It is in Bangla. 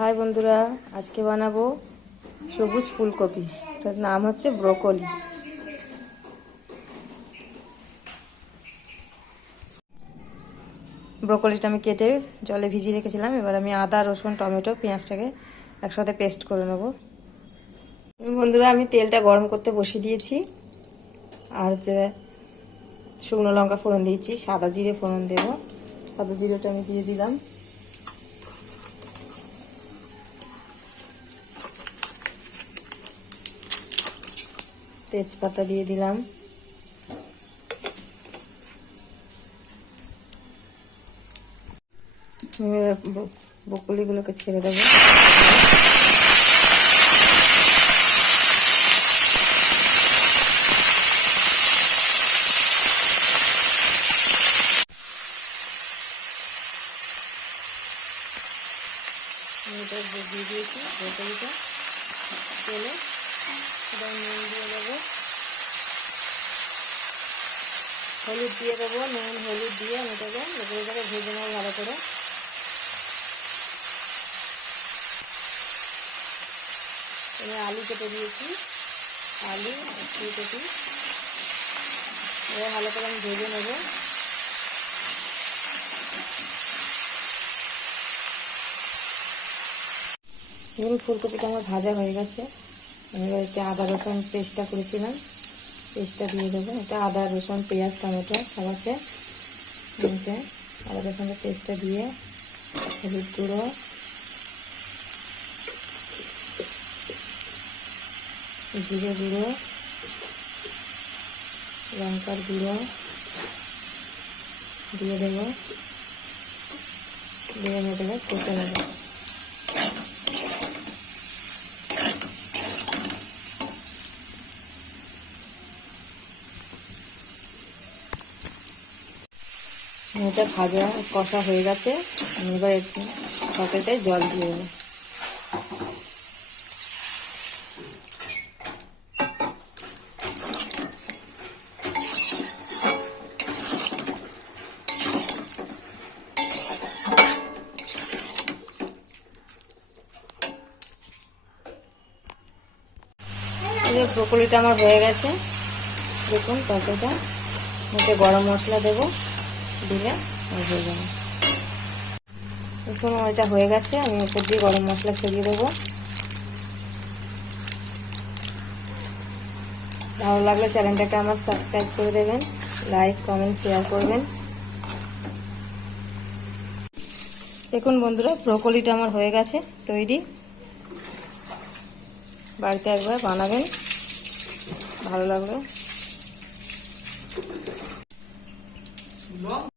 হাই বন্ধুরা, আজকে বানাবো সবুজ ফুলকপি। তার নাম হচ্ছে ব্রোকলি। ব্রোকলিটা আমি কেটে জলে ভিজিয়ে রেখেছিলাম। এবার আমি আদা, রসুন, টমেটো, পেঁয়াজটাকে একসাথে পেস্ট করে নেব। বন্ধুরা, আমি তেলটা গরম করতে বসিয়ে দিয়েছি। আর হচ্ছে শুকনো লঙ্কা ফোড়ন দিয়েছি, সাদা জিরে ফোড়ন দেবো। সাদা জিরেটা আমি দিয়ে দিলাম। তেজপাতা দিয়ে দিলাম। ব্রোকলিগুলোকে ছেড়ে দেবো। দিয়ে দিয়েছি ব্রোকলিটা তেলে। এবার নুন দিয়ে দেবো, হলুদ দিয়ে দেবো। নুন হলুদ দিয়ে আমি এটাকে ব্রোকলিটাকে ভেজে নেবো ভালো করে। আমি আলু কেটে দিয়েছি, আলু ফুলকপি এবার ভালো করে আমি ভেজে নেবো। দেখুন, ফুলকপিটা আমার ভাজা হয়ে গেছে। আমি এবার এতে আদা রসুন পেস্টটা করেছিলাম, পেস্টটা দিয়ে দেবো। এটা আদা রসুন পেঁয়াজ টমেটো সব আছে। এতে আদা রসুনের পেস্টটা দিয়ে হলুদ গুঁড়ো, জিরে গুঁড়ো, লঙ্কার গুঁড়ো দিয়ে দেবো। দিয়ে আমি এটাকে কষে নেব। এটা ভাজা কষা হয়ে গেছে। আমি এবার একটু কষাতে জল দিয়ে দেবো। ব্রোকলিটা আমার হয়ে গেছে। দেখুন তরকারিটা, এতে গরম মশলা দেবো, দিলে হয়ে যাবে। দেখুন এটা হয়ে গেছে। আমি উপর দিয়ে গরম মশলা ছড়িয়ে দেবো। ভালো লাগলে চ্যানেলটাকে আমার সাবস্ক্রাইব করে দেবেন, লাইক কমেন্ট শেয়ার করবেন। দেখুন বন্ধুরা, ব্রোকলিটা আমার হয়ে গেছে তৈরি। বাড়িতে একবার বানাবেন, ভালো লাগবে।